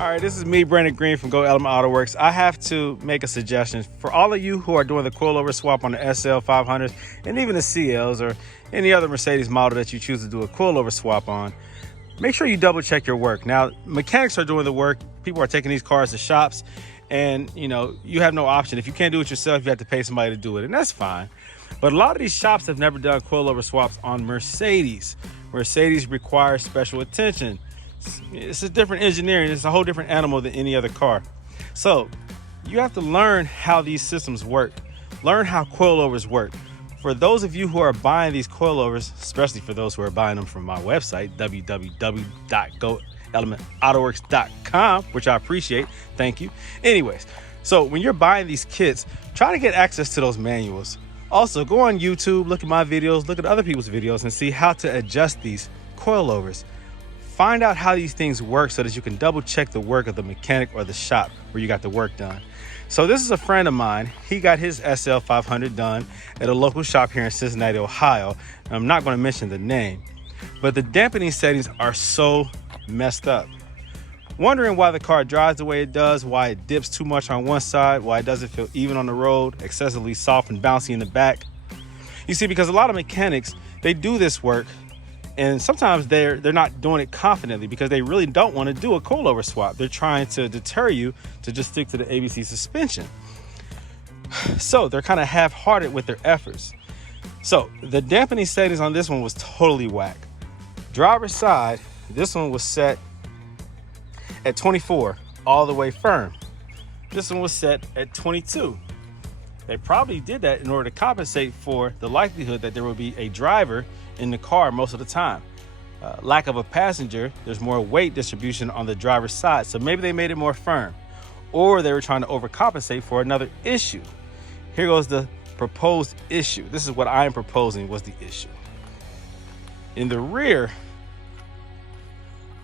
All right, this is me, Brandon Green from COILOVER Autoworks. I have to make a suggestion for all of you who are doing the coilover swap on the SL500s and even the CLs or any other Mercedes model that you choose to do a coilover swap on. Make sure you double check your work. Now, mechanics are doing the work. People are taking these cars to shops, and you have no option. If you can't do it yourself, you have to pay somebody to do it, and that's fine. But a lot of these shops have never done coilover swaps on Mercedes. Mercedes requires special attention. It's a different engineering. It's a whole different animal than any other car. So you have to learn how these systems work. Learn how coilovers work. For those of you who are buying these coilovers, especially for those who are buying them from my website, www.coiloverautoworks.com, which I appreciate. Thank you. Anyways, so when you're buying these kits, try to get access to those manuals. Also, go on YouTube, look at my videos, look at other people's videos, and see how to adjust these coilovers. Find out how these things work so that you can double check the work of the mechanic or the shop where you got the work done. So this is a friend of mine. He got his SL500 done at a local shop here in Cincinnati, Ohio. And I'm not going to mention the name, but the dampening settings are so messed up. Wondering why the car drives the way it does, why it dips too much on one side, why it doesn't feel even on the road, excessively soft and bouncy in the back. You see, because a lot of mechanics, they do this work, and sometimes they're not doing it confidently because they really don't want to do a coilover swap. They're trying to deter you to just stick to the ABC suspension. So they're kind of half-hearted with their efforts. So the dampening settings on this one was totally whack. Driver's side, this one was set at 24, all the way firm. This one was set at 22. They probably did that in order to compensate for the likelihood that there will be a driver in the car most of the time. Lack of a passenger, there's more weight distribution on the driver's side, so maybe they made it more firm, or they were trying to overcompensate for another issue. Here goes the proposed issue. This is what I am proposing was the issue. In the rear,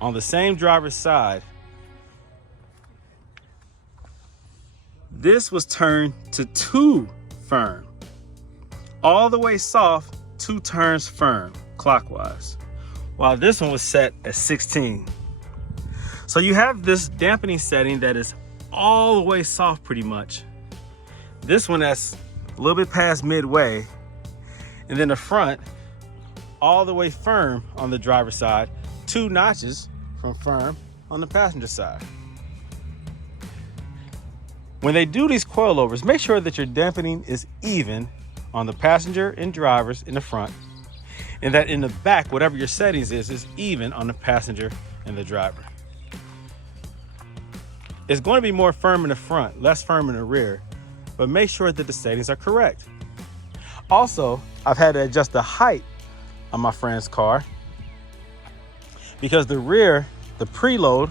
on the same driver's side, this was turned to 2 firm, all the way soft, 2 turns firm clockwise, while this one was set at 16. So you have this dampening setting that is all the way soft pretty much. This one that's a little bit past midway, and then the front all the way firm on the driver's side, 2 notches from firm on the passenger side. When they do these coilovers, make sure that your dampening is even on the passenger and drivers in the front, and that in the back, whatever your settings is even on the passenger and the driver. It's going to be more firm in the front, less firm in the rear, but make sure that the settings are correct. Also, I've had to adjust the height on my friend's car because the rear, the preload,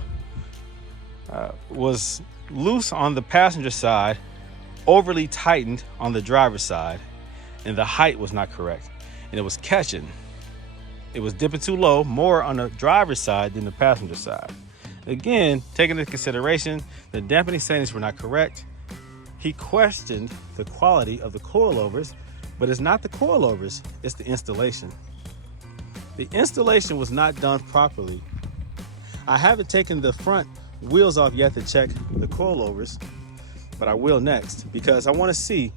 was loose on the passenger side, overly tightened on the driver's side, and the height was not correct, and it was catching. It was dipping too low, more on the driver's side than the passenger side. Again, taking into consideration the dampening settings were not correct. He questioned the quality of the coilovers, but it's not the coilovers, it's the installation. The installation was not done properly. I haven't taken the front wheels off yet to check the coilovers, but I will next because I want to see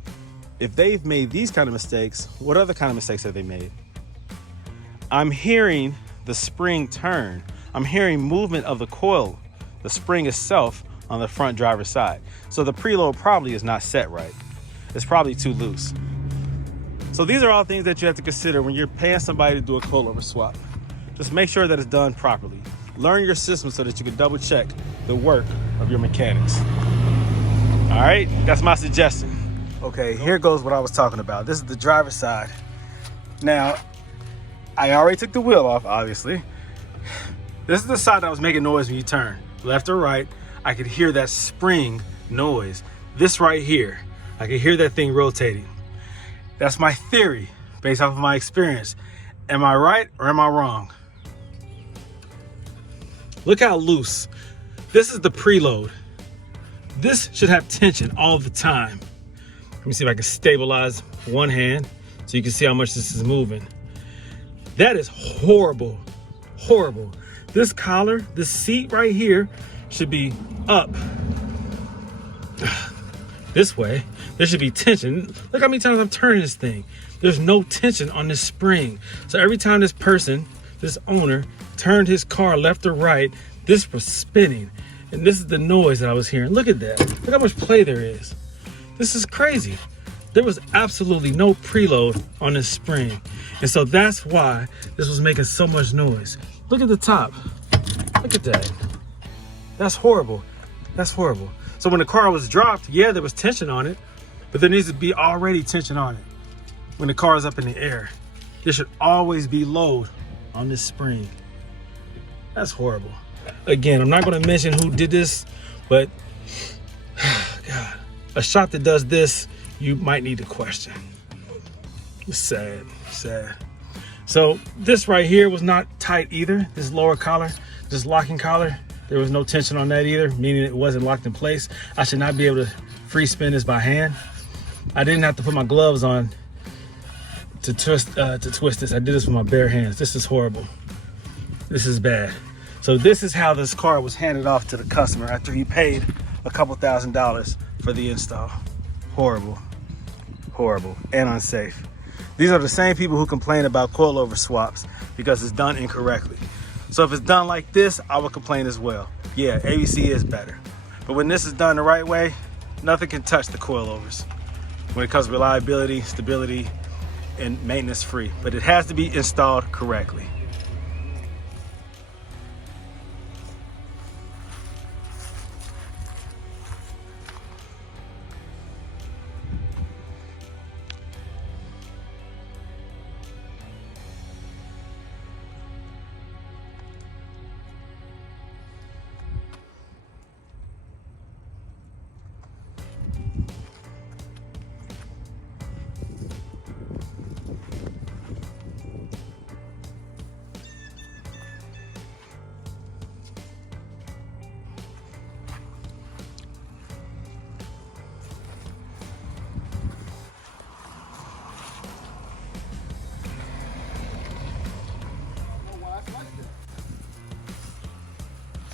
if they've made these kind of mistakes. What other kind of mistakes have they made? I'm hearing the spring turn. I'm hearing movement of the coil, the spring itself on the front driver's side. So the preload probably is not set right. It's probably too loose. So these are all things that you have to consider when you're paying somebody to do a coilover swap. Just make sure that it's done properly. Learn your system so that you can double check the work of your mechanics. All right, that's my suggestion. Okay, here goes what I was talking about. This is the driver's side. Now, I already took the wheel off, obviously. This is the side that was making noise when you turn. Left or right, I could hear that spring noise. This right here, I could hear that thing rotating. That's my theory based off of my experience. Am I right or am I wrong? Look how loose. This is the preload. This should have tension all the time. Let me see if I can stabilize one hand so you can see how much this is moving. That is horrible, horrible. This collar, this seat right here should be up this way. There should be tension. Look how many times I'm turning this thing. There's no tension on this spring. So every time this person, this owner, turned his car left or right, this was spinning. And this is the noise that I was hearing. Look at that. Look how much play there is. This is crazy. There was absolutely no preload on this spring. And so that's why this was making so much noise. Look at the top. Look at that. That's horrible. That's horrible. So when the car was dropped, yeah, there was tension on it, but there needs to be already tension on it. When the car is up in the air, there should always be load on this spring. That's horrible. Again, I'm not going to mention who did this, but God, a shop that does this, you might need to question. It's sad, sad. So this right here was not tight either. This lower collar, this locking collar, there was no tension on that either, meaning it wasn't locked in place. I should not be able to free spin this by hand. I didn't have to put my gloves on to twist this. I did this with my bare hands. This is horrible. This is bad. So this is how this car was handed off to the customer after he paid a couple $1,000s for the install. Horrible, horrible, and unsafe. These are the same people who complain about coilover swaps because it's done incorrectly. So if it's done like this, I would complain as well. Yeah, ABC is better. But when this is done the right way, nothing can touch the coilovers when it comes to reliability, stability, and maintenance free. But it has to be installed correctly.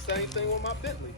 Same thing with my Bentley.